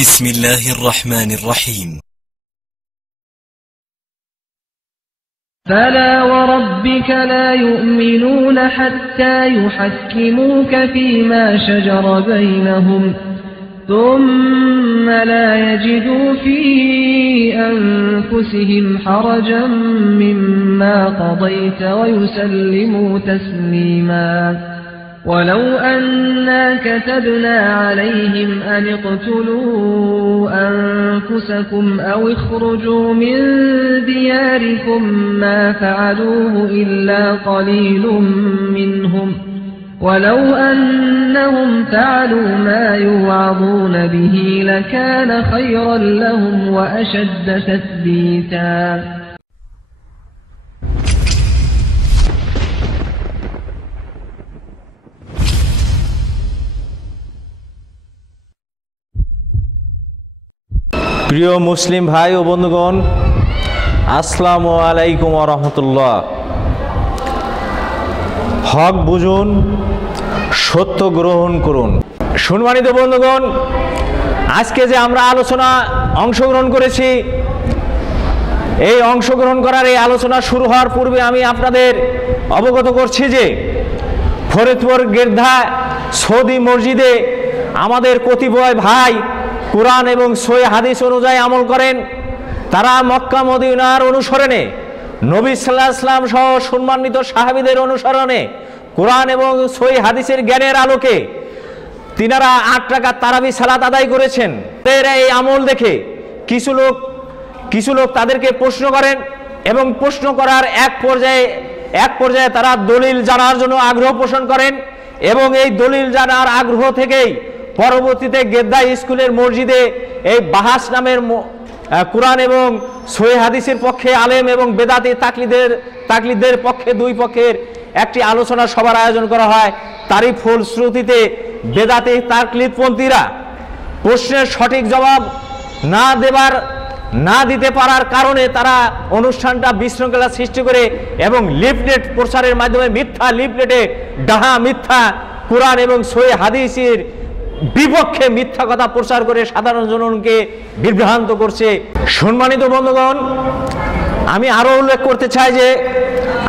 بسم الله الرحمن الرحيم فلا وربك لا يؤمنون حتى يحكموك فيما شجر بينهم ثم لا يجدوا في أنفسهم حرجا مما قضيت ويسلموا تسليما ولو أنا كتبنا عليهم أن اقتلوا أنفسكم أو اخرجوا من دياركم ما فعلوه إلا قليل منهم ولو أنهم فعلوا ما يوعظون به لكان خيرا لهم وأشد تثبيتا প্রিয় মুসলিম ভাই ও বন্ধুগণ, আসসালামু আলাইকুম ওয়া রাহমাতুল্লাহ। হক বুঝুন, সত্য গ্রহণ করুন। সম্মানিত বন্ধুগণ, আজকে যে আমরা আলোচনা অংশগ্রহণ করেছি, এই অংশগ্রহণ করার এই আলোচনা শুরু হওয়ার পূর্বে আমি আপনাদের অবগত করছি যে ফরিদপুর গেরধা সৌদি মসজিদে আমাদের কতিপয় ভাই কুরআন এবং সহিহ হাদিস অনুযায়ী আমল করেন। তারা মক্কা মদিনার অনুসরণে, নবী সাল্লাল্লাহু আলাইহি ওয়াসাল্লাম সহ সম্মানিত সাহাবীদের অনুসরণে কুরআন এবং সহিহ হাদিসের জ্ঞানের আলোকে তিনারা 8 রাকাত তারাবি সালাত আদায় করেছেন। এই আমল দেখে কিছু লোক তাদেরকে প্রশ্ন করেন এবং প্রশ্ন করার এক পর্যায়ে তারা দলিল জানার জন্য আগ্রহ পোষণ করেন এবং এই দলিল জানার আগ্রহ থেকেই পরবর্তীতে গেদ্দা স্কুলের মসজিদে এই বাহাস নামের কুরআন এবং সহিহ হাদিসের পক্ষে আলেম এবং বেদাতি তাকলিদের পক্ষে দুই পক্ষের একটি আলোচনা সভার আয়োজন করা হয়। তারই ফলশ্রুতিতে বেদাতি তাকলিদপন্থীরা প্রশ্নের সঠিক জবাব না দিতে পারার কারণে তারা অনুষ্ঠানটা বিশৃঙ্খলা সৃষ্টি করে এবং লিফলেট প্রচারের মাধ্যমে মিথ্যা লিফলেটে ডাহা মিথ্যা কুরআন এবং সহিহ হাদিসের বিপক্ষে মিথ্যা কথা প্রচার করে সাধারণ জনগণকে বিভ্রান্ত করছে। সম্মানিত বন্ধুগণ, আমি আরো উল্লেখ করতে চাই যে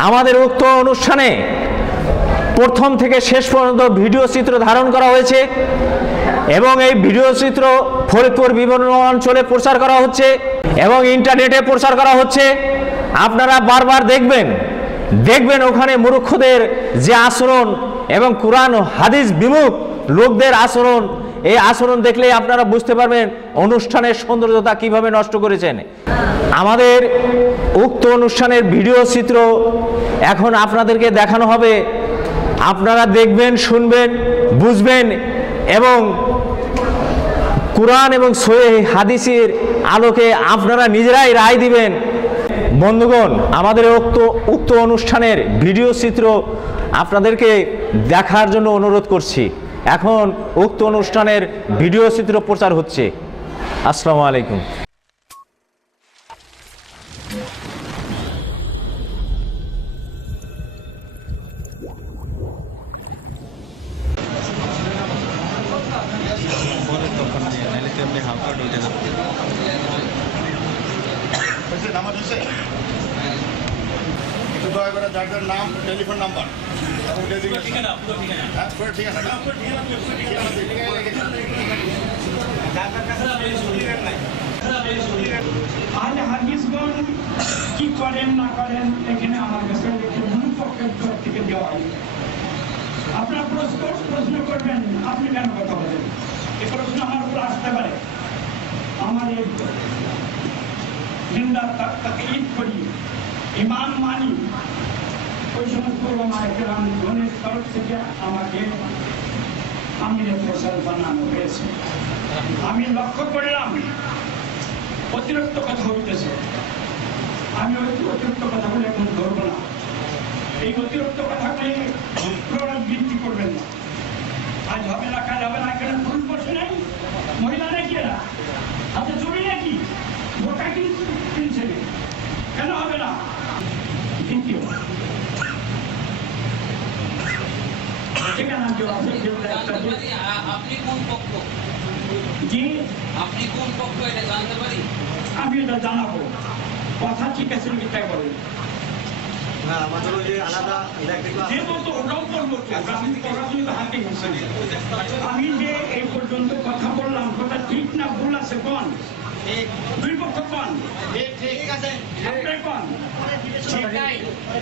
আমাদের উক্ত অনুষ্ঠানে প্রথম থেকে শেষ পর্যন্ত ভিডিও চিত্র ধারণ করা হয়েছে এবং এই ভিডিও চিত্র ফরিদপুর বিভিন্ন অঞ্চলে প্রচার করা হচ্ছে এবং ইন্টারনেটে প্রচার করা হচ্ছে। আপনারা বারবার দেখবেন ওখানে মূর্খদের যে আচরণ এবং কুরআন ও হাদিস বিমুখ লোকদের আচরণ, এই আচরণ দেখলেই আপনারা বুঝতে পারবেন অনুষ্ঠানের সৌন্দর্যতা কিভাবে নষ্ট করেছেন। আমাদের উক্ত অনুষ্ঠানের ভিডিও চিত্র এখন আপনাদেরকে দেখানো হবে। আপনারা দেখবেন, শুনবেন, বুঝবেন এবং কুরআন এবং সহিহ হাদিসের আলোকে আপনারা নিজেরাই রায় দিবেন। বন্ধুগণ, আমাদের উক্ত অনুষ্ঠানের ভিডিও চিত্র আপনাদেরকে দেখার জন্য অনুরোধ করছি। এখন উক্ত অনুষ্ঠানের ভিডিও চিত্র প্রচার হচ্ছে। আসসালামু আলাইকুম। যার নাম, টেলিফোন নাম্বার আহলে হাদিসগণ কি করেন না করেন এখানে আমার কাছে দুই পক্ষের থেকে দেওয়া হয়। আপনার প্রশ্ন করবেন, আপনি কেন কথা বলেন, এই প্রশ্ন আমার উপর আসতে পারে। আমার এই নিন্দা তাকে ঈদ করি, ইমান মানি, ওই সমস্ত ধনের তরফ থেকে আমাকে আমিরের ফয়সাল বানানো হয়েছে। আমি লক্ষ্য করলাম অতিরিক্ত কথা হইতেছে। আমি অতিরিক্ত কথাগুলো এখন ধরবো না। এই অতিরিক্ত কথাগুলি পুনরাবৃত্তি করবেন না। আজ হবে না, কাজ হবে না। এখানে পুরুষ বসে নাই, মহিলা নাকি, এরা হাতে চুরি নাকি, ভোটা কিনছে, কেন হবে না? দ্বিতীয় আপনি কোন পক্ষ? জি, আপনি কোন পক্ষ এটা জানতে পারি? আমি এটা জানাবো। কথা ঠিক আছে নাকি তাই বলেন। যেহেতু ওরাও করবো, আমি যে এই পর্যন্ত কথা বললাম কথা ঠিক না ভুল আছে কোন? দুই পক্ষ কোন? ঠিক আছে, আপনার কোন?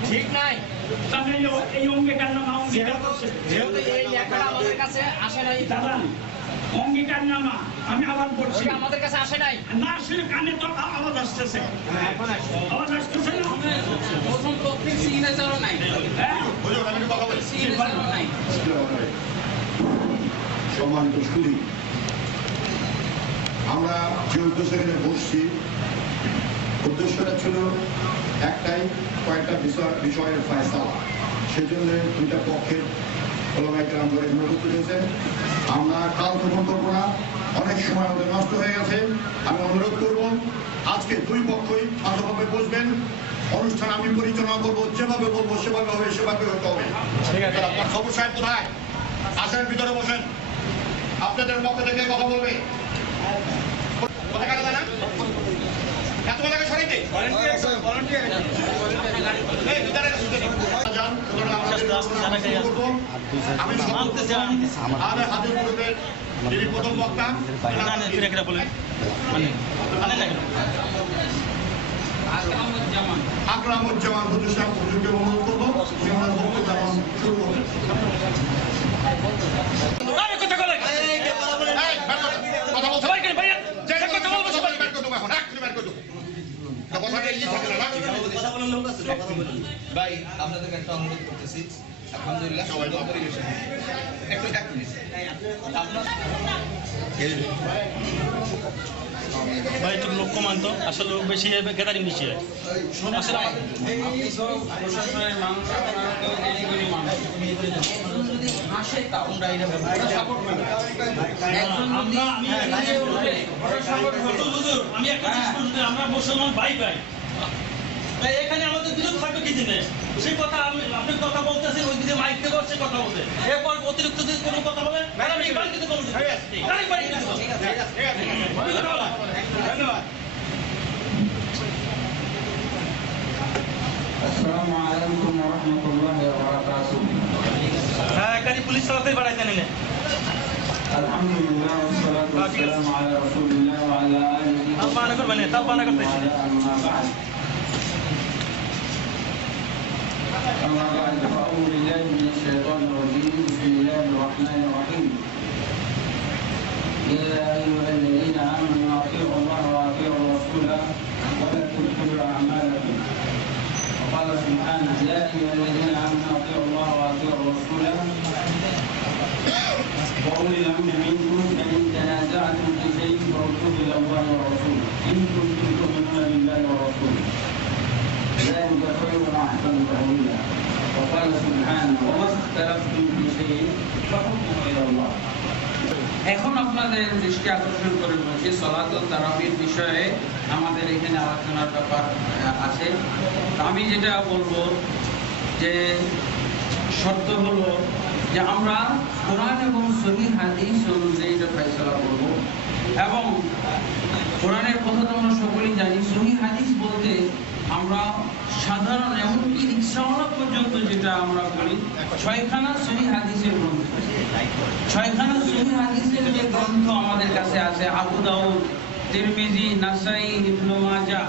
ঠিক নাই। তাহলে এই অঙ্গীকার নামা অঙ্গীকার করছে। যেহেতু এই লেখাটা আমাদের কাছে আসে নাই, দাদা অঙ্গীকার নামা আমি আবার বলছি আমাদের কাছে আসে নাই। না আসলে কানে তো আওয়াজ আসতেছে, আওয়াজ আসতেছে না। প্রথম পক্ষের সিগনেচারও নাই, হ্যাঁ হুজুর আমি একটু কথা বলি। সিগনেচারও নাই। সম্মানিত সুধী, আমরা যে উদ্দেশ্য এখানে বসছি, উদ্দেশ্যটা ছিল একটাই, কয়েকটা বিষয়ের ফয়সালা। সেজন্য দুইটা পক্ষের ওলামায়ে কেরাম করে অনুরোধ করেছেন। আমরা কাল গ্রহণ করবো না, অনেক সময় আমাদের নষ্ট হয়ে গেছে। আমি অনুরোধ করব আজকে দুই পক্ষই ভালোভাবে বসবেন, অনুষ্ঠান আমি পরিচালনা করবো, যেভাবে বলবো সেভাবে হবে, সেভাবে হতে হবে। আপনার খবর সাহেব কোথায়? আসেন ভিতরে বসেন, আপনাদের পক্ষ থেকে কথা বলবে। যিনি প্রথম বক্তা আকরামুজ্জামান প্রতিষ্ঠান হুজুরকে অনুরোধ করবো ওনার বক্তব্য শুরু করবেন। ভাই আপনাদেরকে একটা অনুরোধ করতেছি, আলহামদুলিল্লাহ সবাই পরিবেশন একটু ভাই একটু লোক কমান তো, আসলে লোক বেশি গ্যাদারিং বেশি হয়। আসলে প্রশাসনের মানুষ যদি আসে তা আমরা এটা সাপোর্ট করি। আমি একটা জিনিস বলছি, আমরা মুসলমান ভাই ভাই, তাই এখানে আমাদের বিরোধ থাকবে কি দিনে সেই কথা আপনি কথা বলতেছেন, ওই দিকে মাইক থেকে সে কথা বলতে, এরপর অতিরিক্ত যদি কোনো কথা বলে আমি বাড়িতে ধন্যবাদ। السلام عليكم ورحمة الله وبركاته. হ্যাঁ এখানে পুলিশ চালাতে বাড়াইতে নেই। الحمد لله والصلاة والسلام على رسول الله وعلى آله তাও করবেন, তাও বানা করতেছি। أما بعد فأعوذ بالله من الشيطان الرجيم. بسم الله الرحمن الرحيم. يا أيها الذين آمنوا أطيعوا الله وأطيعوا الرسول ولا تبطلوا أعمالكم. وقال سبحانه يا أيها الذين آمنوا أطيعوا الله وأطيعوا الرسول وأولي الأمر منكم فإن تنازعتم في شيء فردوه إلى الله والرسول إن كنتم تؤمنون بالله ورسوله ذلك خير وأحسن تأويلا. وقال سبحانه وما اختلفتم في شيء فحكمه إلى الله. এখন আপনাদের দৃষ্টি আকর্ষণ করে বলছি সালাতুল তারাবির বিষয়ে আমাদের এখানে আলোচনার ব্যাপার আছে। আমি যেটা বলবো যে শর্ত হলো যে আমরা কোরআন এবং সহিহ হাদিস অনুযায়ী এটা ফয়সালা করব, এবং কোরআনের কথা তো আমরা সকলেই জানি। সহিহ হাদিস বলতে আমরা সাধারণ এমনকি রিক্সাওয়ালা পর্যন্ত যেটা আমরা বলি, ছয়খানা সহিহ হাদিসের গ্রন্থ, ছয়খানা সহিহ হাদিসের যে গ্রন্থ আমাদের কাছে আছে, আবু দাউদ, তিরমিজি, নাসাই, ইবনে মাজাহ,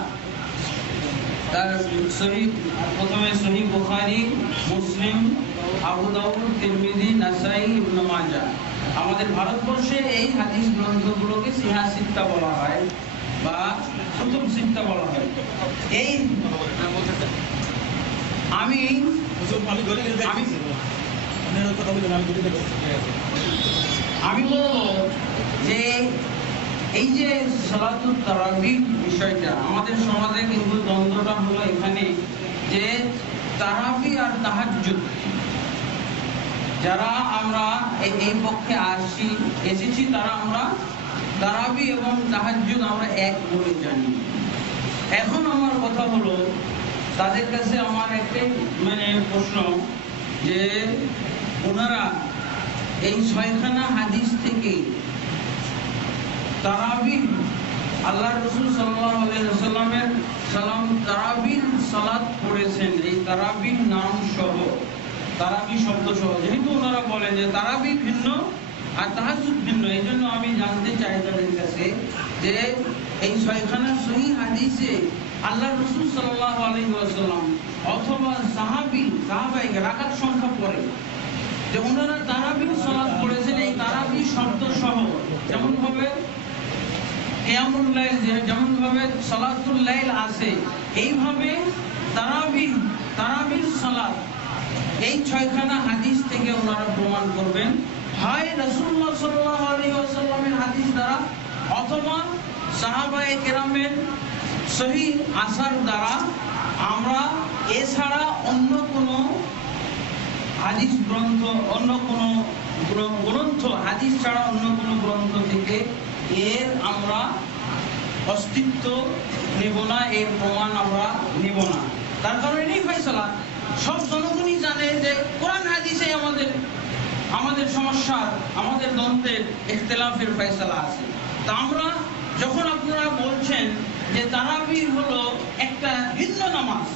তার সহিহ, প্রথমে সহিহ বুখারী, মুসলিম, আবু দাউদ, তিরমিজি, নাসাই, ইবনে মাজাহ। আমাদের ভারতবর্ষে এই হাদিস গ্রন্থগুলোকে সিহা সিত্তা বলা হয় বা কুতুব সিত্তা বলা হয়। এই আমি বলবো যে এই যে সালাতুল তারাবির বিষয়টা আমাদের সমাজে কিন্তু দ্বন্দ্বটা হলো এখানে যে তারাবি আর তাহাজ্জুদ। যারা আমরা এই পক্ষে এসেছি তারা আমরা তারাবি এবং তাহাজ্জুদ আমরা এক বলে জানি। এখন আমার কথা হলো তাদের কাছে আমার একটা প্রশ্ন যে ওনারা এই ছয়খানা হাদিস থেকে তারাবিহ আল্লাহ রাসূল সাল্লাল্লাহু আলাইহি ওয়াসাল্লামের সালাম তারাবিহ সালাত পড়েছেন। এই তারাবিহ নাম সহ, তারাবিহ শব্দ সহ, যেহেতু ওনারা বলেন যে তারাবিহ ভিন্ন আর তাহাজ্জুদ ভিন্ন, এই জন্য আমি জানতে চাই তাদের কাছে যে এই ছয়খানা সহিহ হাদিসে আল্লাহ রাসূল সাল্লাল্লাহু আলাইহি ওয়াসাল্লাম অথবা সাহাবায়ে রাকাত সংখ্যা পড়ে যে ওনারা তারাবিহ সালাত পড়েছেন। এই তারাবিহ শব্দ সহ, যেমন ভাবে কিয়ামুল লাইল, যেমন ভাবে সালাতুল লাইল আছে, এইভাবে তারাবিহ সালাত এই ছয়খানা হাদিস থেকে ওনারা প্রমাণ করবেন, হয় রাসূলুল্লাহ সাল্লাল্লাহু আলাইহি ওয়াসাল্লামের হাদিস দ্বারা অথবা সাহাবায়ে কেরামের সহিহ আসার দ্বারা। আমরা এছাড়া অন্য কোনো হাদিস গ্রন্থ, অন্য কোনো গ্রন্থ, হাদিস ছাড়া অন্য কোনো গ্রন্থ থেকে এর আমরা অস্তিত্ব নেব না, এর প্রমাণ আমরা নেব না। তার কারণ এটাই ফয়সালা, সব জনগণই জানে যে কোরআন হাদিসে আমাদের সমস্যার, আমাদের দ্বন্দ্বের, ইখতিলাফের ফয়সালা আছে। তা আমরা যখন আপনারা বলছেন যে তারাবিহ হলো একটা ভিন্ন নামাজ,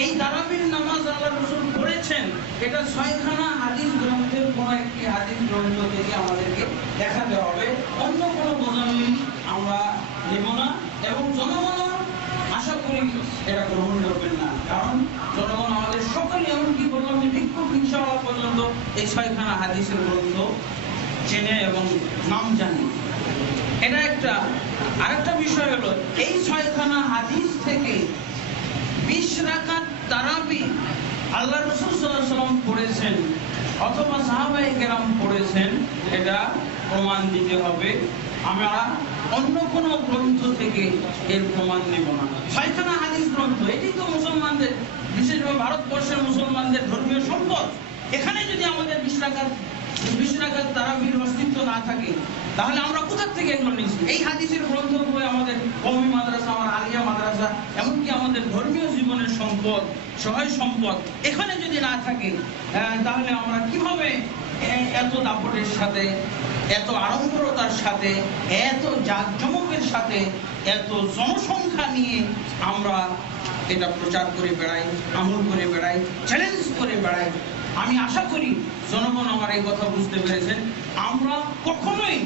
এই তারাবির নামাজ আল্লাহ রাসূল পড়েছেন, এটা ছয়খানা হাদিস গ্রন্থের কোনো একটি হাদিস গ্রন্থ থেকে আমাদেরকে দেখাতে হবে, অন্য কোনো বোঝামিল আমরা নেব না। এবং জনগণ আশা করি এটা গ্রহণ করবেন না, কারণ জনগণ আমাদের সকলে, এমনকি বললাম যে ভিক্ষুক ইনশাআল্লাহ পর্যন্ত এই ছয়খানা হাদিসের গ্রন্থ চেনে এবং নাম জানে। এটা একটা। আরেকটা বিষয় হলো এই ছয়খানা হাদিস থেকে 20 রাকাত তারাবি আল্লাহ রাসূল সাল্লাল্লাহু আলাইহি ওয়াসাল্লাম পড়েছেন অথবা সাহাবায়ে কেরাম পড়েছেন, এটা প্রমাণ দিতে হবে। আমরা অন্য কোনো গ্রন্থ থেকে এর প্রমাণ নেব না। ছয়খানা হাদিস গ্রন্থ, এটি তো মুসলমানদের, বিশেষভাবে ভারতবর্ষের মুসলমানদের ধর্মীয় সম্পদ। এখানে যদি আমাদের 20 রাকাত তারাবির অস্তিত্ব না থাকে, তাহলে আমরা কোথা থেকে এগুলো নিয়েছি? এই হাদিসের গ্রন্থগুলো আমাদের কওমি মাদ্রাসা, আমার আলিয়া মাদ্রাসা, এমনকি আমাদের ধর্মীয় জীবনের সম্পদ, সহায় সম্পদ, এখানে যদি না থাকে তাহলে আমরা কিভাবে এত দাপটের সাথে, এত আড়ম্বরতার সাথে, এত জাঁকজমকের সাথে, এত জনসংখ্যা নিয়ে আমরা এটা প্রচার করে বেড়াই, আমল করে বেড়াই, চ্যালেঞ্জ করে বেড়াই? আমি আশা করি জনগণ আমার এই কথা বুঝতে পেরেছেন। আমরা কখনোই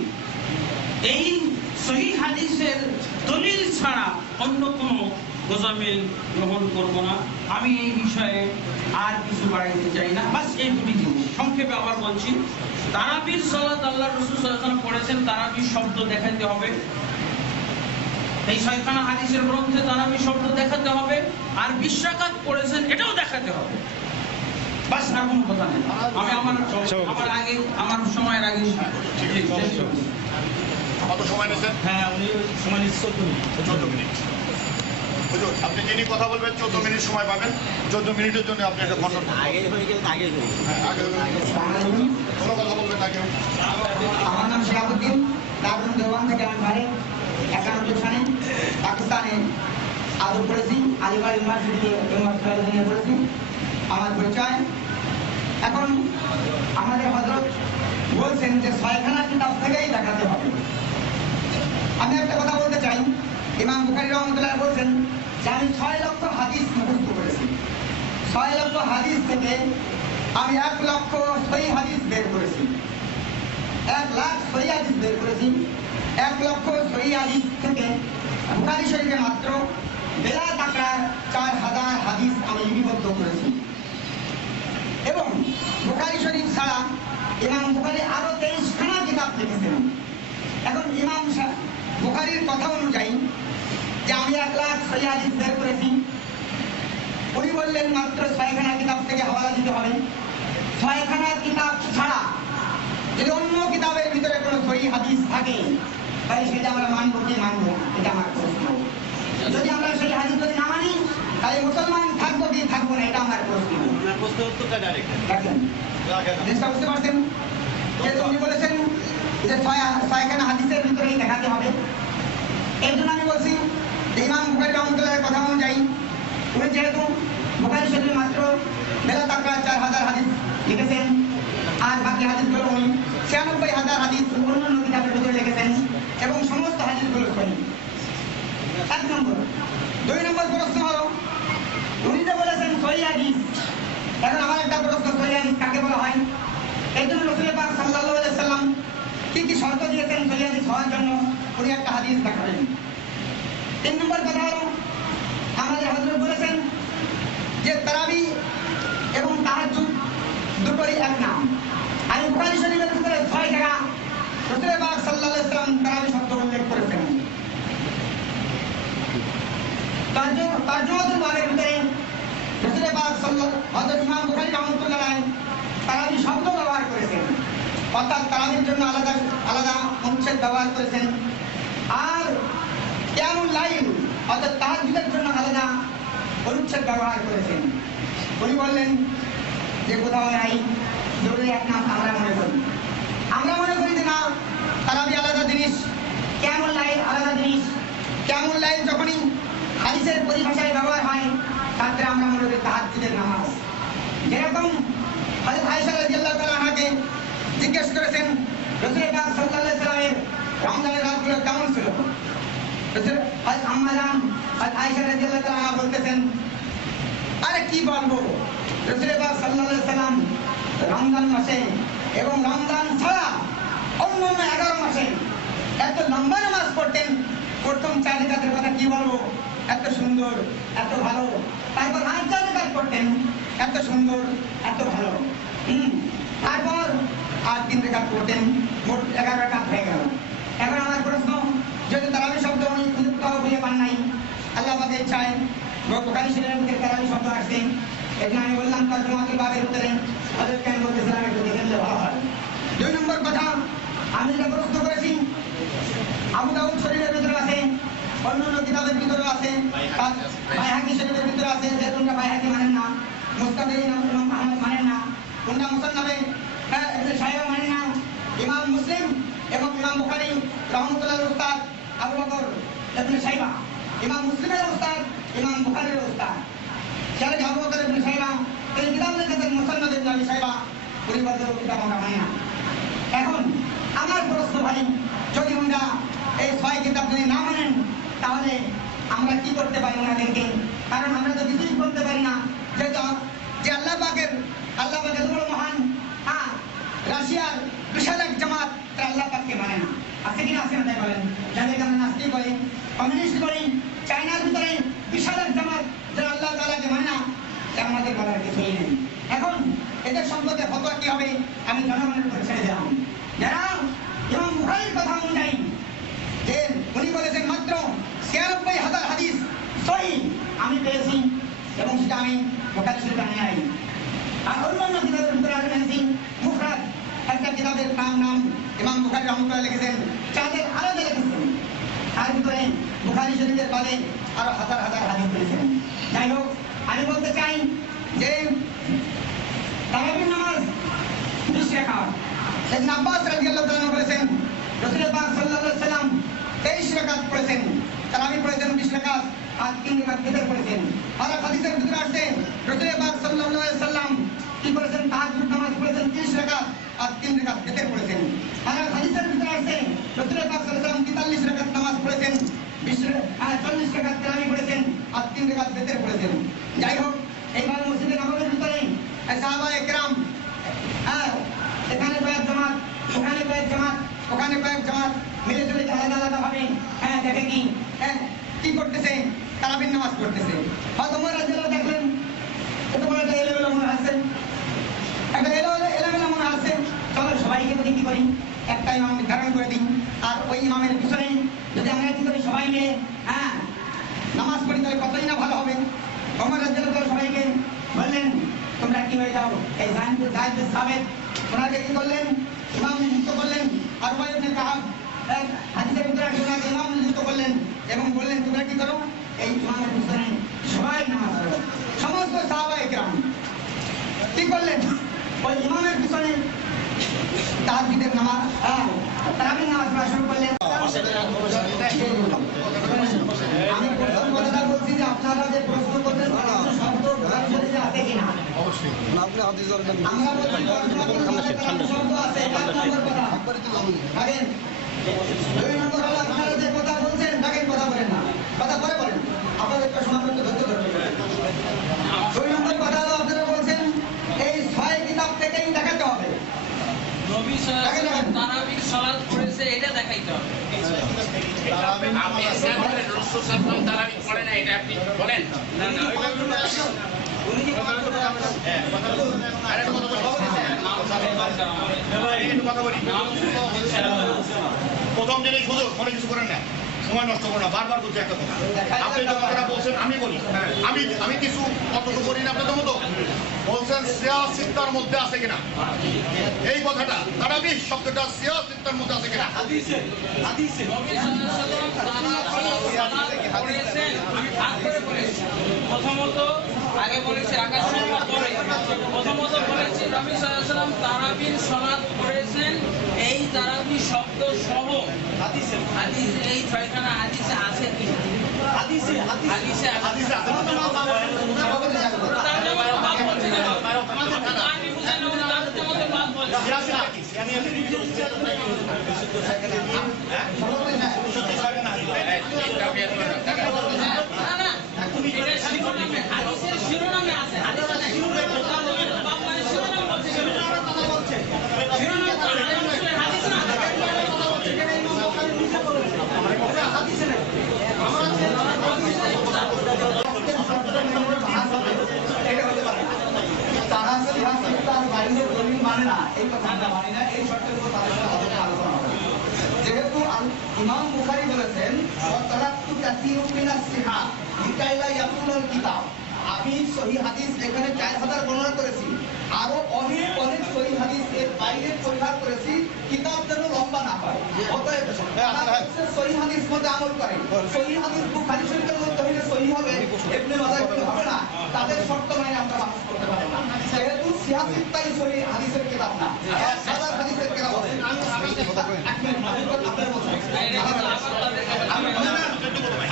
এই সহিহ হাদিসের দলিল ছাড়া অন্য কোনো গোজামিল গ্রহণ করব না। আমি এই বিষয়ে আর কিছু বাড়াইতে চাই না, বাস এই দুটি জিনিস সংক্ষেপে আবার বলছি। তারাবির সালাত আল্লাহ রাসূল সাল্লাল্লাহু আলাইহি ওয়াসাল্লাম পড়েছেন, তারাবির শব্দ দেখাতে হবে। এই ছয়খানা হাদিসের গ্রন্থে তারাবির শব্দ দেখাতে হবে, আর 20 রাকাত পড়েছেন এটাও দেখাতে হবে। বাস, আর কোনো কথা নেই। আমি আমার সময়ের আগে কত সময় নিয়েছেন? হ্যাঁ, উনি সময় নিচ্ছে 14 মিনিট। বুঝুন, আপনি যিনি কথা বলবেন 14 মিনিট সময় পাবেন। 14 মিনিটের জন্য আপনি একটা খণ্ডন আগে কোনো কথা বলবেন না কেউ। আমার নাম শিহাবুদ্দিন, দারুল দেওয়ান থেকে আমি ভারে 91 সালে পাকিস্তানে আদর করেছি, আলিগড় ইউনিভার্সিটিতে নিয়ে পড়েছি। আমার পরিচয়, এখন আমাদের হযরত বলছেন যে ছয়খানা কিতাব থেকেই দেখাতে হবে। আমি একটা কথা বলতে চাই, ইমাম বুখারী রাহমাতুল্লাহ বলছেন যে আমি 6 লক্ষ হাদিস মুখস্থ করেছি। 6 লক্ষ হাদিস থেকে আমি 1 লক্ষ সহিহ হাদিস বের করেছি, 1 লাখ সহিহ হাদিস বের করেছি। 1 লক্ষ সহিহ হাদিস থেকে বুখারী শরীফে মাত্র বেলা তাকরার 4000 হাদিস আমি লিপিবদ্ধ করেছি। এবং বুখারী শরীফ ছাড়া ইমাম বুখারী আরো 23খানা কিতাব লিখেছেন। এখন ইমাম বুখারীর কথা অনুযায়ী যে আমি 1 লাখ সহিহ হাদিস বের করেছি, উনি বললেন মাত্র 6খানা কিতাব থেকে হাওয়ালা দিতে হবে। 6খানা কিতাব ছাড়া যদি অন্য কিতাবের ভিতরে কোনো সহিহ হাদিস থাকে, তাহলে সেটা আমরা মানব কি মানব, এটা আমার প্রশ্ন। যদি আমরা সেই হাদিস যদি না মানি, তাহলে মুসলমান থাকবো কি থাকবো না, এটা আমার প্রশ্ন। বুঝতে পারছেন? উনি বলেছেন যে 6খানা হাদিসের ভিতরেই দেখাতে হবে। এই জন্য আমি বলছি ইমাম বুখারী রাহমাতুল্লাহর কথা অনুযায়ী উনি যেহেতু বুখারী শরীফে মাত্র বেলা তাকরার 4000 হাদিস লিখেছেন, আর বাকি হাদিসগুলো উনি 96,000 হাদিস অন্যান্য কিতাবের ভিতরে লিখেছেন, এবং সমস্ত হাদিস কি শর্ত দিয়েছেন সহি হাদিস হওয়ার জন্য, উনি একটা হাদিস দেখাবেন। 3 নম্বর কথা হলো আমাদের হযরত বলেছেন যে তারাবি এবং তাহাজ্জুদ দুটোরই এক নাম। আর বুখারী শরীফের ভিতরে 6 জায়গা রাসূল পাক সাল্লাল্লাহু আলাইহি ওয়াসাল্লাম তারাবি শব্দ উল্লেখ করেছেন। তারজুমাতুল বারের ভিতরে রাসূল পাক হযরত ইমাম বুখারী রাহমাতুল্লাহ আলাইহি তারাবি শব্দ ব্যবহার করেছেন, অর্থাৎ তারাবির জন্য আলাদা আলাদা অনুচ্ছেদ ব্যবহার করেছেন। আর কিয়ামুল লাইল অর্থাৎ তাহাজ্জুদের জন্য আলাদা অনুচ্ছেদ ব্যবহার করেছেন। উনি বললেন যে কোথাও নাই, জরুরি এক নাম আমরা মনে করি। আমরা মনে করি যে না, তারাবি আলাদা জিনিস, কিয়ামুল লাইল আলাদা জিনিস। কিয়ামুল লাইল যখনই হাদিসের পরিভাষায় ব্যবহার হয় তাতে আমরা মনে করি তাহাজ্জুদের নামাজ। যেরকম হযরত আয়েশা রাদিয়াল্লাহু তাআলা আনহাকে জিজ্ঞেস করেছেন রাসূল পাক সাল্লাল্লাহু আলাইহি ওয়াসাল্লামের রমজানের রাতগুলো কেমন ছিল। আম্মা জান আয়েশা রাদিয়াল্লাহু তাআলা বলতেছেন, আরে কি বলবো, রাসূল পাক সাল্লাল্লাহু আলাইহি ওয়াসাল্লাম রমজান মাসে এবং রমজান ছাড়া অন্যান্য 11 মাসে এত লম্বা নামাজ পড়তেন, প্রথম 4 রাকাতের কথা কি বলবো, এত সুন্দর, এত ভালো। তারপর 8 রাকাত পড়তেন, এত সুন্দর, এত ভালো। তারপর আর 3 রাকাত পড়তেন, মোট 11 রাকাত হয়ে গেল। এখন আমার প্রশ্ন, যদি তারাবি শব্দ উনি কোথাও খুঁজে পান নাই, আল্লাহ পাকের ইচ্ছায় বুখারী শরীফের মধ্যে তারাবি শব্দ আসছে, এটা আমি বললাম তারজুমাতুল বারের উত্তরে হযরত আমি বলতেছিলাম একটু দেখে নিলে ভালো হয়। 2 নম্বর কথা, আমি যেটা প্রশ্ন করেছি আবু দাউদ শরীফের ভিতরে আছে, অন্যান্য কিতাবের ভিতরে আছে, বাইহাকি শরীফের ভিতরে আছে, যে তোমরা বাইহাকি মানেন না, মুসনাদে ইমাম আহমদ মানেন না, তোমরা মুসান্নাফে ইবনে শাইবা মানেন না, ইমাম মুসলিম এবং ইমাম বুখারী রাহমাতুল্লাহর উস্তাদ আবু বকর ইবনে শাইবা, ইমাম মুসলিমের উস্তাদ ইমাম বুখারীর উস্তাদ শাইখ আবু বকর ইবনে শাইবা, এই কিতাব লিখেছেন মুসান্নাদ ইবনে আবি শাইবা, উনি বলতে কিতাব আমরা মানি না। এখন আমার প্রশ্ন ভাই, যদি আমরা এই 6 কিতাব যদি না মানেন তাহলে আমরা কি করতে পারি ওনাদেরকে? কারণ আমরা তো কিছুই বলতে পারি না, যে আল্লাহ পাকের বড় মহান। রাশিয়ার বিশাল এক জামাত তারা আল্লাহ পাককে মানে না, আছে কিনা আছে না তাই বলেন? যাদের আমরা নাস্তিক করি, কমিউনিস্ট করি, চায়নার ভিতরে বিশাল এক জামাত যারা আল্লাহ তাআলাকে মানে না, আমাদের বলার কিছুই নেই। এখন এদের সম্পর্কে ফতোয়া কি হবে আমি জনগণের উপর ছেড়ে দিলাম। যারা ইমাম বুখারীর কথা অনুযায়ী যে উনি বলেছেন মাত্র ৯৬,০০০ হাদিস সহিহ আমি পেয়েছি এবং সেটা আমি বুখারী শরীফে আনি নাই। আর অন্যান্য কিতাবের ভিতরে আমি এনেছি মুফরাদ একটা কিতাবের নাম ইমাম বুখারী রাহমাতুল্লাহ লিখেছেন, যাদের আলাদা লিখেছেন, তার ভিতরে বুখারী শরীফের বাদে আরো হাজার হাজার হাদিস লিখেছেন। যাই হোক, আমি বলতে চাই যে তারাবির নামাজ 20 রাকাত। ইবনে আব্বাস রাদিয়াল্লাহু তাআলা বলেছেন রাসূল পাক সাল্লাল্লাহু আলাইহি ওয়াসাল্লাম 23 রাকাত পড়েছেন, তারাবি পড়েছেন 20 রাকাত আর 3 রাকাত বিতর পড়েছেন। আর হাদিসের ভিতরে আসছে রাসূল পাক সাল্লাল্লাহু আলাইহি ওয়াসাল্লাম কি করেছেন, তাহাজ্জুদ নামাজ পড়েছেন 30 রাকাত আর 3 রাকাত বিতর পড়েছেন। আর হাদিসের ভিতরে আসছে রাসূল পাক সাল্লাল্লাহু আলাইহি ওয়াসাল্লাম 43 রাকাত নামাজ পড়েছেন, 40 রাকাত তারাবি পড়েছেন আর 3 রাকাত বিতর পড়েছেন। যাই হোক, এইবার মসজিদে নববীর ভিতরে সাহাবায়ে কেরাম এখানে কয়েক জামাত, ওখানে কয়েক জামাত, ওখানে কয়েক জামাত মিলে চলে আলাদা আলাদা ভাবে দেখে কি করতেছে, তারাবির নামাজ পড়তেছে। হয়তো ওমর রাদিয়াল্লাহু দেখলেন এত বড় একটা এলোমেলো মনে হচ্ছে, একটা এলোমেলো মনে হচ্ছে, চলো সবাইকে যদি কি করি একটা ইমাম নির্ধারণ করে দিই, আর ওই ইমামের পিছনে যদি আমরা কি করি সবাই মিলে নামাজ পড়ি তাহলে কতই না ভালো হবে। ওমর রাদিয়াল্লাহু সবাইকে বললেন তোমরা কি হয়ে যাও, এই জায়েদ সাবেত ওনাকে কি করলেন, ইমাম নিযুক্ত করলেন। আর উবাই ইবনে কাব হাদিসের ভিতরে ওনাকে ইমাম নিযুক্ত করলেন এবং বললেন তোমরা কি করো, এই ইমামের পিছনে সবাই নামাজ পড়ো। সমস্ত সাহাবায়ে কেরাম কি করলেন, ওই ইমামের পিছনে তাহাজ্জুদের নামাজ তারাবির নামাজ পড়া শুরু করলেন। আমি প্রথম কথাটা বলছি যে আপনারা যে প্রশ্ন করছেন শব্দ বুখারী শরীফে আছে কিনা, অবশ্যই আপনি হাদিস জানেন, আমরা বলছি শব্দ আছে। এক নম্বর কথা আগেন, 2 নম্বর হলো আপনারা যে কথা বলছেন দেখেন কথা বলেন না, কথা পরে বলেন, আপনাদের একটা সময় মতো ধরতে ধরতে। 2 নম্বর কথা হলো আপনারা বলছেন এই 6 কিতাব থেকেই দেখাতে হবে, নবী সাল্লাল্লাহু তারাবির সালাত পড়েছে এটা দেখাইতে হবে। আপনি রাসূল সাল্লাল্লাহু তারাবি পড়ে না এটা আপনি বলেন না না উনি কি কথা বলি প্রথম জিনিস হুজুর মনে কিছু করেন না, সময় নষ্ট করো না, বারবার বলছি একটা কথা। আপনি যে কথাটা বলছেন আমি বলি, আমি কিছু কতটুকু করি না আপনাদের মতো বলছেন সিয়াসিত্তার মধ্যে আছে কিনা এই কথাটা, তারাবি শব্দটা সিয়াসিত্তার মধ্যে আছে কিনা? হাদিসে আমি ভাগ করে বলেছি। প্রথমত আগে বলেছি রাকাত সংখ্যা পরে, প্রথমত বলেছি নবী সাল্লাল্লাহু আলাইহি ওয়াসাল্লাম তারাবির সালাত পড়েছেন এই তারাবি শব্দ সহ হাদিসে এই ছয়খানা হাদিসে আছে কি? হাদিসে শিরোনামে আছে মানে না এই কথা আমরা মানি না, এই শর্তের উপর তাদের সাথে আলোচনা হবে। যেহেতু ইমাম বুখারী বলেছেন আমি সহিহ হাদিস এখানে 4000 বর্ণনা করেছি, আরো অনেক অনেক সহিহ হাদিস এর বাইরে পরিহার করেছি, কিতাব যেন লম্বা না হয়। অতএব সহিহ হাদিস মধ্যে আমল করে, সহিহ হাদিস বুখারী শরীফের মধ্যে হইলে সহিহ হবে, ইবনে মাজাহ হবে না, তাদের শর্ত মানে আমরা বাস করতে পারবো না। যেহেতু সিয়াসিত্তাই সহিহ হাদিসের কিতাব না, 1000 হাদিসের কিতাব আছে।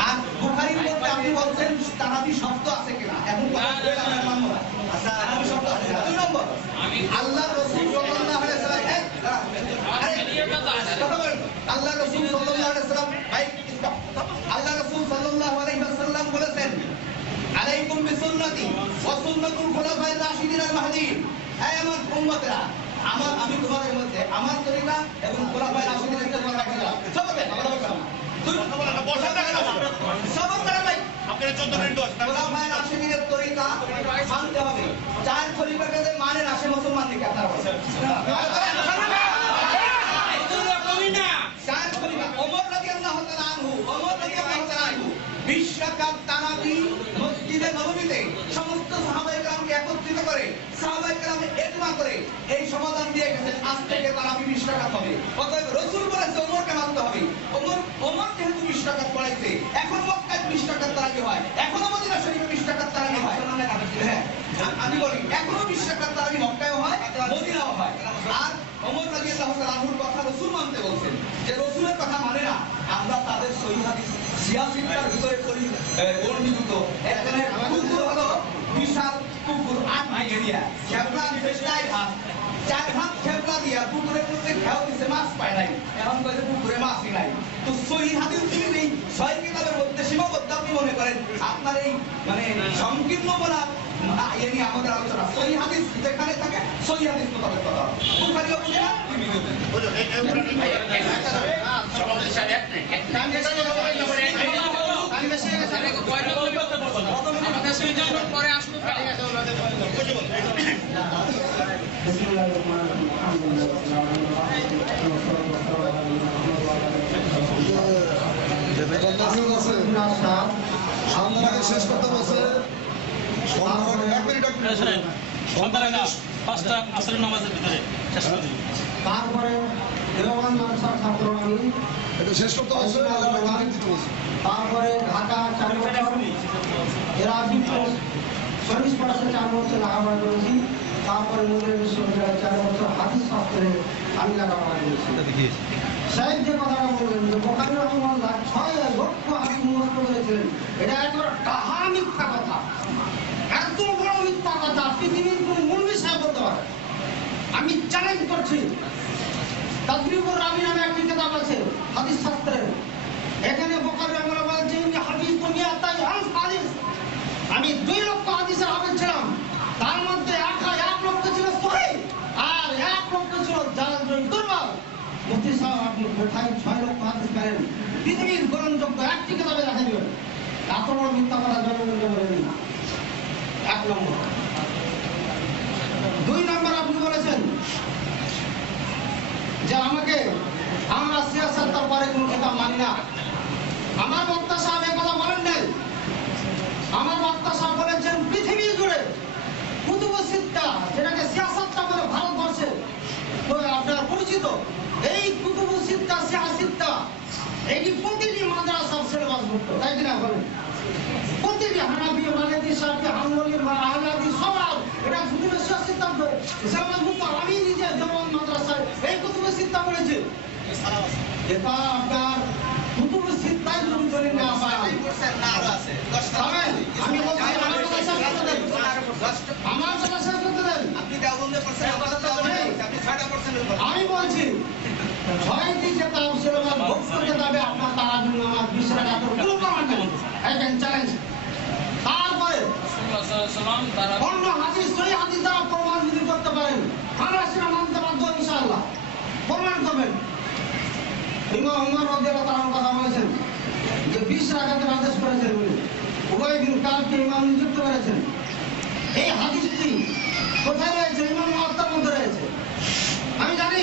আর বুখারীর মধ্যে আপনি বলছেন তারাবি শব্দ আছে কিনা, এখন দুই নম্বর আল্লাহ রাসূল সাল্লাল্লাহু আলাইহি ওয়াসাল্লাম বলেছেন আলাইকুম বিসুন্নতি ওয়া সুন্নাতুল খুলাফায়ে রাশিদিন আল মাহদিয়িন। এই আমার উম্মতেরা, আমি তোমাদের মধ্যে আমার তরিকা এবং খুলাফায়ে রাশিদিনের তরিকা রাখলাম। সবাই খুলাফায়ে রাশিদিনের তরিকা মানতে হবে। চার খলিফাকে যে মানে না সে মুসলমান নাকি আপনারা বলেন? চার খলিফা ওমর রাদিয়াল্লাহু তাআলা আনহু, 20 রাকাত তারাবি মসজিদে নববীতে সমস্ত সাহাবায়ে কেরামকে একত্রিত করে সাহাবায়ে কেরাম ইজমা করে এই সমাধান দিয়ে গেছেন আজ থেকে তারাবি 20 রাকাত হবে। অতএব রাসূল বলেছে ওমরকে মানতে হবে। ওমর যেহেতু 20 রাকাত পড়াইছে, এখন মক্কায় 20 রাকাত তারাবি হয়, এখনো মদিনা শরীফে 20 রাকাত তারাবি হয়। হ্যাঁ, আমি বলি এখনো 20 রাকাত তারাবি মক্কায়ও হয়, মদিনাও হয়। আর ওমর রাদিয়াল্লাহু তাআলা আনহুর কথা রাসূল মানতে বলছেন, যে রাসূলের কথা মানে না, আমরা তাদের সহিহ হাদিস সিয়াসিত্তার ভিতরে বর্ণিত এখানে পুকুর হলো বিশাল পুকুর, 8 মাইল এরিয়া, খেবলা দিছে 4 হাত, 4 হাত খেবলা দিয়া পুকুরের মধ্যে খেও দিছে, মাছ পায় নাই, এখন কইছে পুকুরে মাছই নাই। তো সহিহ হাদিস নেই, 6 কিতাবের মধ্যে সীমাবদ্ধ আপনি মনে করেন আপনার এই মানে সংকীর্ণ বলা এই আমাদের আলোচনা। সহিহ হাদিস যেখানে থাকে সহিহ হাদিস মোতাবেক কথা হবে। বুখারীও বলে না, শেষ করতে বলছে তারপরে দেওয়ান মাদ্রাসার ছাত্র আমি শেষ করতে বলছে, তারপরে ঢাকা 4 বছর, এরাজিপুর সরিষ পড়াশে 4 বছর লেখাপড়া করেছি, তারপরে মুদ্রা বিশ্ববিদ্যালয়ে 4 বছর হাদিস শাস্ত্রে আমি লেখাপড়া করেছি। সাহেব যে কথাটা বললেন যে বুখারী রাহিমাহুল্লাহ 6 লক্ষ হাদিস মুখস্থ করেছিলেন, এটা একবার ডাহা মিথ্যা কথা, এত বড় মিথ্যা কথা পৃথিবীর কোন মৌলবী সাহেব বলতে পারে। আমি চ্যালেঞ্জ করছি, তাদরিবুর রাবি নামে একটি কিতাব আছে হাদিস শাস্ত্রের, এখানে বুখারী রাহিমাহুল্লাহ বলেছেন যে হাদিস দুনিয়া তাই হাদিস, আমি 2 লক্ষ হাদিসের হাফেজ ছিলাম, তার মধ্যে 1 লক্ষ ছিল সহিহ আর 1 লক্ষ ছিল দুর্বল 6 লক্ষ হাদিস পারেন, পৃথিবীর গ্রহণযোগ্য একটি কিতাবে দেখা দিবেন। এত বড় মিথ্যা কথা জনগণকে বলেন না। 1 নম্বর। 2 নম্বর আপনি বলেছেন যে আমাকে আমরা সিয়াসত তারপরে কোনো কিতাব মানি না। আমার বক্তা সাহেব এই কথা বলেন নাই। আমার বক্তা সাহেব বলেছেন পৃথিবী জুড়ে কুতুব সিত্তা, যেটাকে সিয়াসতটা বলে ভারতবর্ষে তো আপনার পরিচিত, এই কুতুব সিত্তা সিয়াসিত্তা এই প্রতিটি মাদ্রাসার সিলেবাসভুক্ত, তাই কিনা বলেন? প্রতিটি হানাফি, মালিকি, শাফি, হাম্বলি, আহলাদি সবার এটা কুতুব সিত্তা সিলেবাসভুক্ত। আমি নিজে দেওয়ান মাদ্রাসায় এই কুতুব সিত্তা পড়েছি। এটা আপনার কুতুব সিত্তাই যদি চলে না পায় আমি বলছি আমার কথা শেষ করতে দেন। আমি বলছি 6টি কিতাব সিলেবাস ভুক্ত কিতাবে আপনার তারা জন্য আমার 20 টাকা কোনো প্রমাণ নেই। I can challenge. তারপরে অন্য হাদিস সহি হাদিস দ্বারা প্রমাণ যদি করতে পারেন আমরা সেটা মানতে বাধ্য ইনশাআল্লাহ। প্রমাণ করবেন। ইমাম উমর রাদিয়াল্লাহু তাআলা কথা বলেছেন যে 20 রাকাতের আদেশ করেছেন উনি। উবাই বিন কাবকে ইমাম নিযুক্ত করেছেন। এই হাদিসটি কোথায় রয়েছে? ইমাম মুয়াত্তার মধ্যে রয়েছে। আমি জানি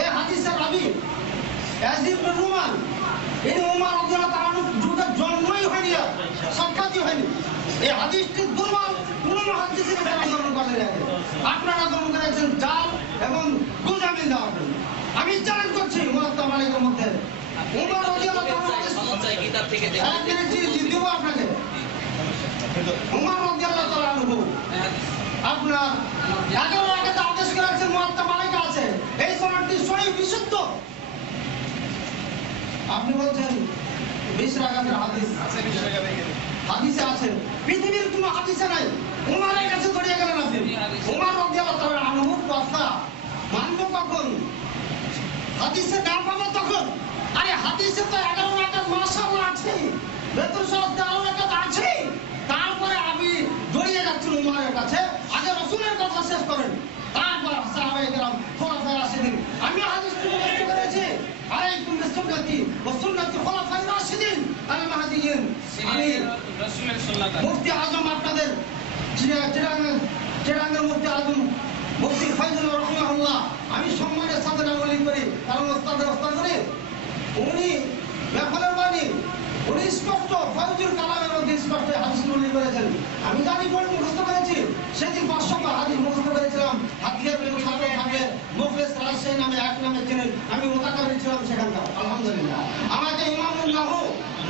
এই হাদিসের রাবী ইয়াজিদ বিন রুমান, এই উমর রাদিয়াল্লাহু তাআলা যুগে জন্মই হয়নি, সাক্ষাৎই হয়নি। এই হাদিসটি দুর্বল, কোন মুহাদ্দিসের দ্বারা গ্রহণ করা যায় না। আপনারা গ্রহণ করেছেন জাল এবং গুজামিল দেওয়ার জন্য। আমি চ্যালেঞ্জ করছি মুয়াত্তা মালিকের মধ্যে উমর রাদিয়াল্লাহু তাআলা কিতাব থেকে দিব আপনাকে। উমর রাদিয়াল্লাহু তাআলা আপনার 11 রাকাতে আদেশ করেছেন, মুয়াত্তা মালিক আছে, এই সনদটি সহিহ বিশুদ্ধ। আপনি বলছেন 20 রাকাতের হাদিস আছে, 20 রাকাতে হাদিসে আছে, পৃথিবীর কোনো হাদিসে নাই। উমরের কাছে দড়িয়ে গেলেন আপনি। উমর রাদিয়াল্লাহু তাআলা আনহু কথা মানব কখন? হাদিসে না পাবো তখন। আরে হাদিসে তো 11 রাকাত মাশাআল্লাহ আছে, বেতন সহ 13 রাকাত আছে। তারপরে আমি জড়িয়ে যাচ্ছি উমরের কাছে। আগে রাসূলের কথা শেষ করেন, তারপর সাহাবায়ে কেরাম, খুলাফায়ে রাশিদিন। আমি হাদিসটি মুখস্থ করেছি। আলাইকুম বিসুন্নতি ওয়া সুন্নাতি খুলাফায়ে রাশিদিন আল মাহদিয়িন। আমি রাসূলের সুন্নাত মুফতি আজম আপনাদের চিরাঙ্গের মুফতি আজম মুফতি ফয়জুল রাহিমাহুল্লাহ আমি সম্মানের সাথে নামলি করি, কারণ ওস্তাদের ওস্তাদ করি। উনি ব্যাপারের বাণী উনি স্পষ্ট ফয়জুল কালামের মধ্যে স্পষ্ট হাদিস উল্লেখ করেছেন। আমি জানি পড়ে মুখস্থ করেছি। সেদিন 500 হাদিস মুখস্থ করেছিলাম। হাদিসের ছাত্র থাকে মুখলেস রাজশাহী নামে এক নামে ছিলেন। আমি মুতাকাব্বির ছিলাম সেখানকার। আলহামদুলিল্লাহ আমাকে ইমামুল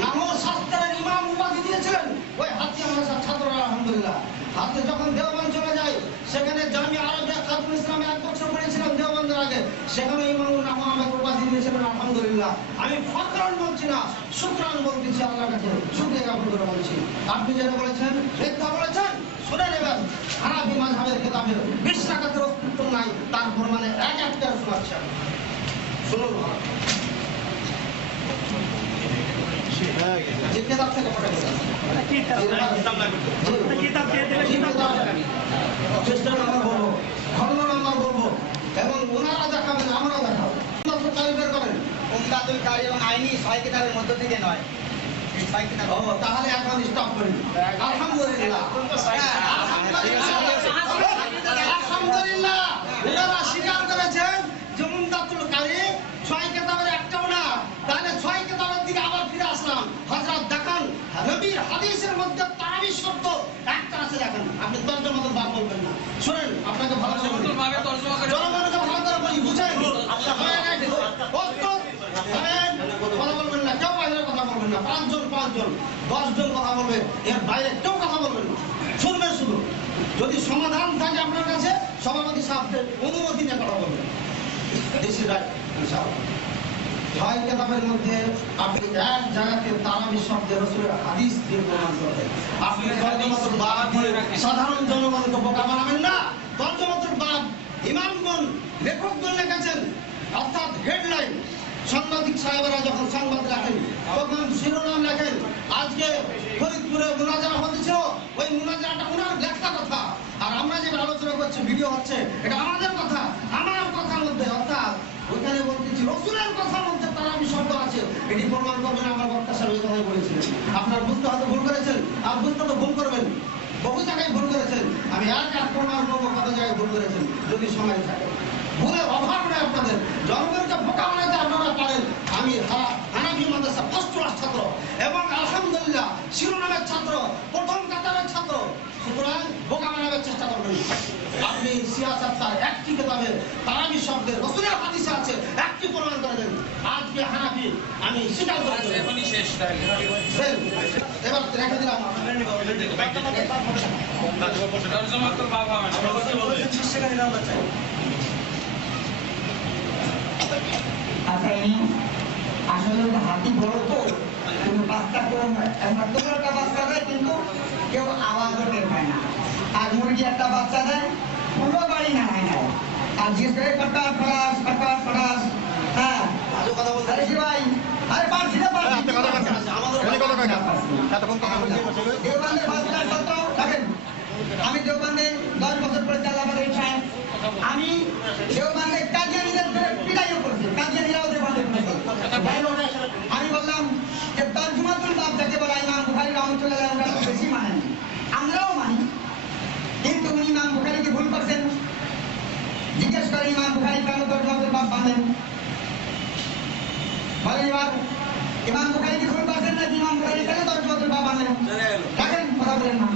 নাহু শাস্ত্রের ইমাম উপাধি দিয়েছিলেন ওই হাদিস আমার ছাত্ররা। আলহামদুলিল্লাহ হাতে যখন দেওবন্দ চলে যায়, সেখানে জামিয়া আরবিয়া খাতুন ইসলামে 1 বছর পড়েছিলাম দেওবন্দের আগে, সেখানে ইমামুল নাহু আমাকে উপাধি দিয়েছিলেন। আলহামদুলিল্লাহ আমি ফখরান বলছি না, শুকরান বলতেছি আল্লাহর কাছে, শুকরিয়া জ্ঞাপন করে বলছি। আপনি যেটা বলেছেন মিথ্যা বলেছেন, শুনে নেবেন। হানাফি মাযহাবের কিতাবে 20 রাকাতের অস্তিত্ব নাই, তার প্রমাণে এক একটা শোনাচ্ছি। শুনুন যে কিতাব থেকে পড়ে চেষ্টা নাম্বার বলবো, খন্ড নাম্বার বলবো, এবং ওনারা দেখাবেন, আমরা দেখাবো। বের করেন উমদাতুল কারি এবং আইনি 6 কিতাবের মধ্য থেকে নয়। তাহলে এখন স্টপ করি। আলহামদুলিল্লাহ আলহামদুলিল্লাহ ওনারা স্বীকার করেছেন যে উমদাতুল কারি 6 কিতাবের একটাও না। তাহলে 6 কিতাবের দিকে আবার ফিরে আসলাম। হযরত দেখান নবীর হাদিসের মধ্যে তারাবি শব্দ একটা আছে, দেখেন। আপনি তর্জমা তো বাদ বলবেন না, শুনেন আপনাকে ভালো করে ভাবে তর্জমা করে জনগণকে ভালো করে বলি, বুঝেন। কথা বলবেন না, কেউ বাইরে কথা বলবেন না। 5 জন 10 জন কথা বলবে, এর বাইরে কেউ কথা বলবেন না, শুনবেন শুধু। যদি সমাধান থাকে আপনার কাছে, সভাপতি সাহেবের অনুমতি নিয়ে কথা বলবেন। দিস ইজ রাইট ইনশাআল্লাহ। 6 কিতাবের মধ্যে আপনি এক জায়গাতে তারাবি শব্দে রাসূলের হাদিস দিয়ে প্রমাণ করবেন। আপনি তর্জমাতুল বাদ দিয়ে সাধারণ জনগণকে বোকা বানাবেন না। তর্জমাতুল বাদ ইমামগণ লেখকগণ লিখেছেন, অর্থাৎ হেডলাইন। সাংবাদিক সাহেবেরা যখন সংবাদ লেখেন তখন শিরোনাম লেখেন। আজকে ফরিদপুরে মুনাজারা হতেছিল, ওই মুনাজারাটা ওনার লেখা কথা, আর আমরা যেটা আলোচনা করছি ভিডিও হচ্ছে, এটা আমাদের কথা, আমার কথার মধ্যে। অর্থাৎ ওইখানে বলতেছি রসুলের কথার মধ্যে তারাবি শব্দ আছে, এটি প্রমাণ করবেন আমার বক্তা সাহেব এই কথাই বলেছিলেন। আপনার বুঝতে হয়তো ভুল করেছেন, আর বুঝতে তো ভুল করবেন, বহু জায়গায় ভুল করেছেন। আমি এক প্রমাণ করবো কত জায়গায় ভুল করেছেন যদি সময় থাকে। ভুলের অভাব নেই আপনাদের, জনগণকে বোকা বানাইতে আপনারা পারেন। আমি হানাফি মাদ্রাসা ফার্স্ট ক্লাস ছাত্র এবং আলহামদুলিল্লাহ শিরোনামের ছাত্র, প্রথম কাতারের ছাত্র, সুতরাং বোকা বানাবার চেষ্টা করবেন। আপনি সিয়াসাত তার একটি কিতাবে তারাবি শব্দের রসুলের হাদিসে আছে, একটি প্রমাণ করে দেন। আজকে হানাফি আমি স্বীকার করে দেব। এখনই শেষ এবার রেখে দিলাম। তর্জমা তো বাবা আসলে হাতি বড় তো কিন্তু বাচ্চা কম, একটা বাচ্চা দেয় কিন্তু কেউ আওয়াজও টের পায় না। আর মুরগি একটা বাচ্চা দেয় পুরো বাড়ি না হয় না, আর জিজ্ঞেস করে ফটাস ফটাস ফটাস ফটাস। হ্যাঁ আরে কি ভাই, আরে পারছি না পারছি আমি দেওবান্ধে 10 বছর পরে চালাবার ইচ্ছায় আমি দেওবান্ধে কাজিয়ানিদের পিটাইও করছি, কাজিয়ানিরাও দেওবান্ধে আমি বললাম যে তর্জমাতুল বাব যাকে বলা ইমাম বুখারী রাহমাতুল্লাহ আলাইহি ওরা বেশি মানেন, আমরাও মানি, কিন্তু উনি ইমাম বুখারীকে ভুল করছেন। জিজ্ঞেস করে ইমাম বুখারী কেন তর্জমাতুল বাব বাঁধেন, বলে এবার ইমাম বুখারী কি ভুল করছেন না ইমাম বুখারী কেন তর্জমাতুল বাব বাঁধেন? দেখেন কথা বলেন না,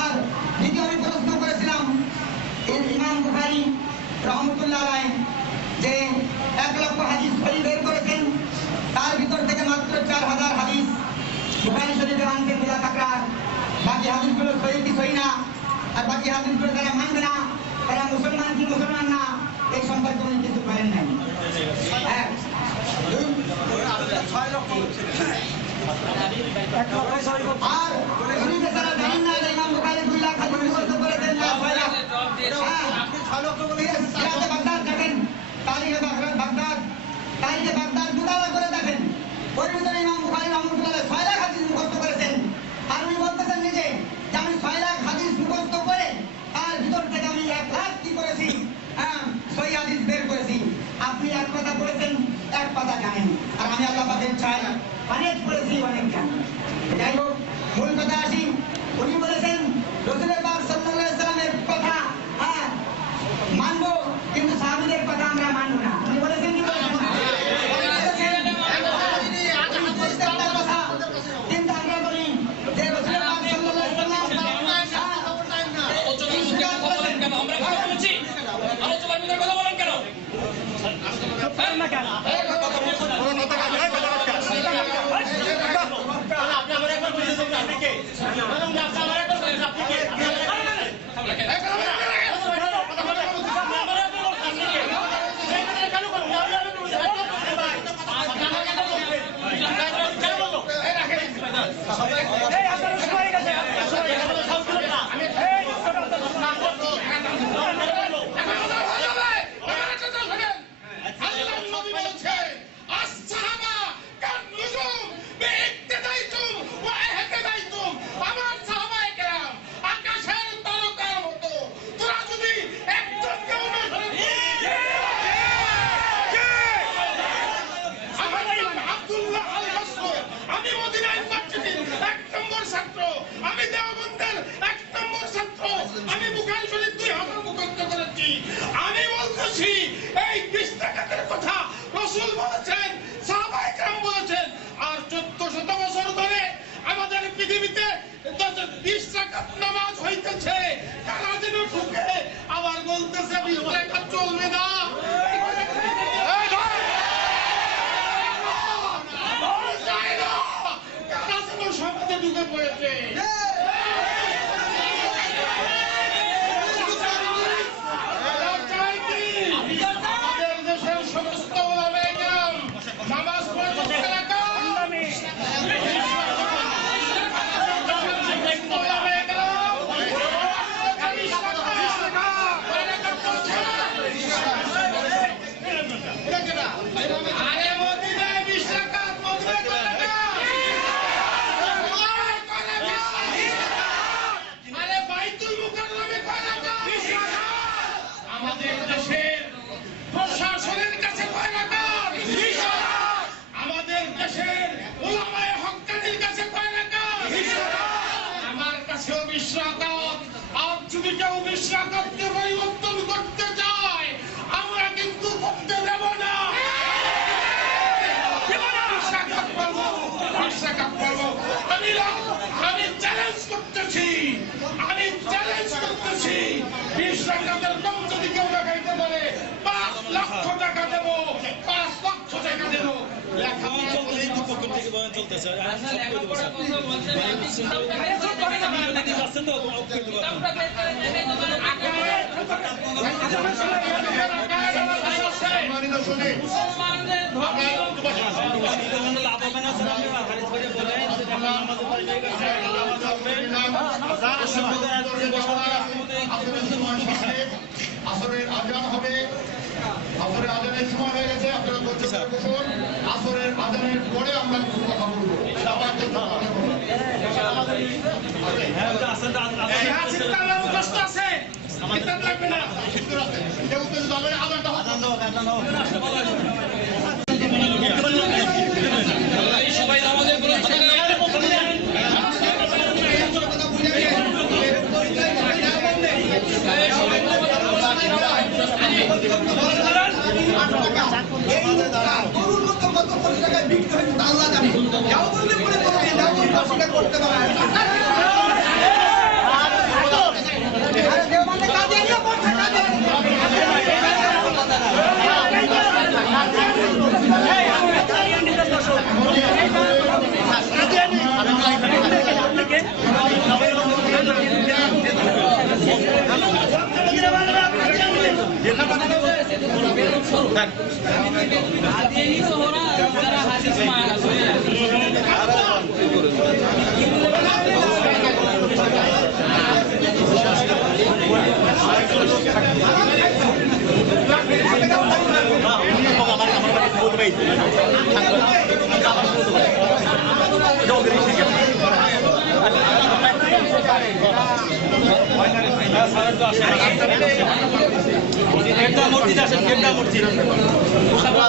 আর দ্বিতীয় আমি প্রশ্ন করেছিলাম ইমাম বুখারী রাহমাতুল্লাহ আলাইহি যে 1 লক্ষ হাদিস সহি বের করেছেন, তার ভিতর থেকে মাত্র 4000 হাদিস বুখারী শরীফে আনছেন বিলা তাকরার, বাকি হাদিসগুলো সহি কি সহি না, আর বাকি হাদিসগুলো যারা মানবে না তারা মুসলমান কি মুসলমান না, এই সম্পর্কে উনি কিছু বলেন নাই। আর উনি বেচারা জানেন না যে ইমাম বুখারী 2 লাখ হাদিস মুখস্থ করেছেন না 6 লাখ। আপনি 6 লক্ষ বলে বাগদাদ দেখেন, তারিখে বাগদাদ মুতালা করে দেখেন, ওর ভিতরে ইমাম বুখারী রাহমাতুল্লাহ 6 লাখ হাদিস মুখস্থ করেছেন। আর উনি বলতেছেন নিজে যে আমি 6 লাখ হাদিস মুখস্থ করে তার ভিতর থেকে আমি 1 লাখ কি করেছি, সহি হাদিস বের করেছি। আপনি এক কথা বলেছেন, এক কথা জানেন, আর আমি আল্লাহ পাকের চাই অনেক পড়েছি, অনেক জানি। যাই হোক, মূল কথা আসি। উনি বলেছেন রাসূলের পাক সাল্লাল্লাহু আলাইহি ওয়াসাল্লামের কথা মানবো, কিন্তু সাহাবীদের কথা আমরা মানব না। উনি বলেছেন কি বলেছেন? কিন্তু আমরা বলি যে রাসূলের পাক সাল্লাল্লাহু আলাইহি ওয়াসাল্লাম আল্লাহর নবী বলেছেন যদি কেউ বিশ্বাসকে পরিবর্তন করতে চায় আমরা কিন্তু করতে দেব না। আমি চ্যালেঞ্জ করতেছি 20 টাকার কম যদি কেউ দেখাইতে পারে 5 লক্ষ টাকা দেব, 5 লক্ষ টাকা দেব। আসরের আজান হবে, আসরের আজানের সময় হয়ে গেছে, আপনারা বসুন। আসরের আজানের পরে আমরা কিছু কথা বলবো। সবাই আমাদের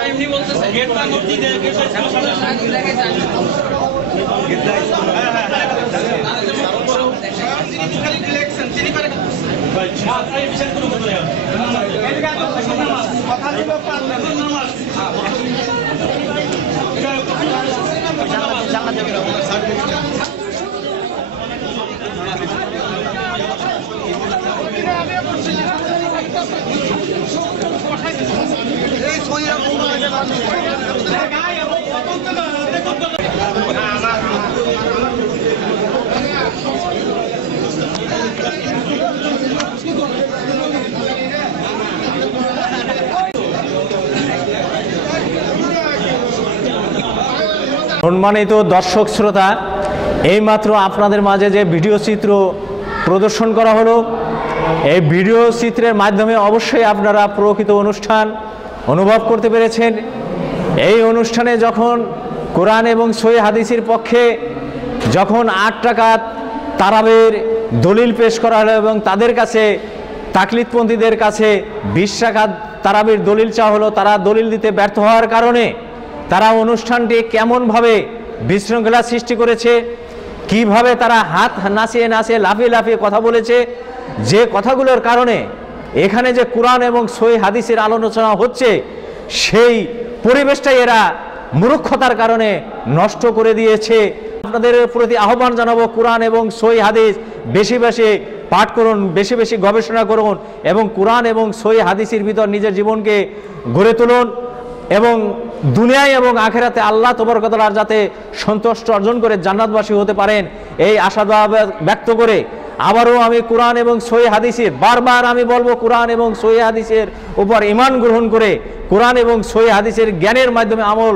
এমনি বলতেছে গেটটা মসজিদে সম্মানিত দর্শক শ্রোতা, এইমাত্র আপনাদের মাঝে যে ভিডিও চিত্র প্রদর্শন করা হলো, এই ভিডিও চিত্রের মাধ্যমে অবশ্যই আপনারা প্রকৃত অনুষ্ঠান অনুভব করতে পেরেছেন। এই অনুষ্ঠানে যখন কোরআন এবং সহিহ হাদিসের পক্ষে যখন 8 রাকাত তারাবির দলিল পেশ করা হলো এবং তাদের কাছে তাকলিদপন্থীদের কাছে 20 রাকাত তারাবির দলিল চাওয়া হলো, তারা দলিল দিতে ব্যর্থ হওয়ার কারণে তারা অনুষ্ঠানটি কেমনভাবে বিশৃঙ্খলা সৃষ্টি করেছে, কিভাবে তারা হাত নাচিয়ে নাচিয়ে লাফিয়ে লাফিয়ে কথা বলেছে, যে কথাগুলোর কারণে এখানে যে কোরআন এবং সহিহ হাদিসের আলোচনা হচ্ছে সেই পরিবেশটাই এরা মূর্খতার কারণে নষ্ট করে দিয়েছে। আপনাদের প্রতি আহ্বান জানাবো, কোরআন এবং সহিহ হাদিস বেশি বেশি পাঠ করুন, বেশি বেশি গবেষণা করুন এবং কোরআন এবং সহিহ হাদিসের ভিতর নিজের জীবনকে গড়ে তুলুন এবং দুনিয়ায় এবং আখেরাতে আল্লাহ তাবারক ওয়া তাআলার যাতে সন্তুষ্ট অর্জন করে জান্নাতবাসী হতে পারেন এই আশাবাদ ব্যক্ত করে আবারও আমি কোরআন এবং সহিহ হাদিসের বারবার আমি বলবো, কোরআন এবং সহিহ হাদিসের উপর ঈমান গ্রহণ করে কোরআন এবং সহিহ হাদিসের জ্ঞানের মাধ্যমে আমল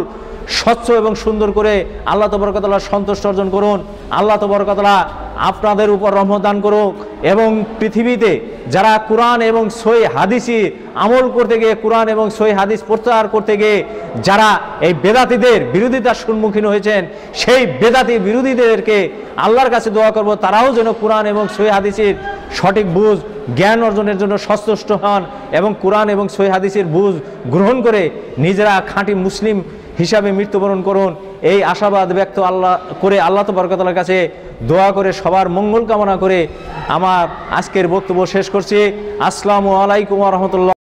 স্বচ্ছ এবং সুন্দর করে আল্লাহ তাবারক ওয়া তাআলার সন্তুষ্ট অর্জন করুন। আল্লাহ তাবারক ওয়া তাআলা আপনাদের উপর রহমত দান করুক এবং পৃথিবীতে যারা কোরআন এবং সহিহ হাদিসে আমল করতে গিয়ে, কোরআন এবং সহিহ হাদিস প্রচার করতে গিয়ে যারা এই বেদাতীদের বিরোধিতার সম্মুখীন হয়েছেন, সেই বেদাতি বিরোধীদেরকে আল্লাহর কাছে দোয়া করব তারাও যেন কোরআন এবং সহিহ হাদিসের সঠিক বুঝ জ্ঞান অর্জনের জন্য সচেষ্ট হন এবং কোরআন এবং সহিহ হাদিসের বুঝ গ্রহণ করে নিজেরা খাঁটি মুসলিম হিসাবে মৃত্যুবরণ করুন। এই আশাবাদ ব্যক্ত আল্লাহ তাবারক ওয়া তাআলার কাছে দোয়া করে সবার মঙ্গল কামনা করে আমার আজকের বক্তব্য শেষ করছি। আসসালামু আলাইকুম ওয়া রাহমাতুল্লাহ।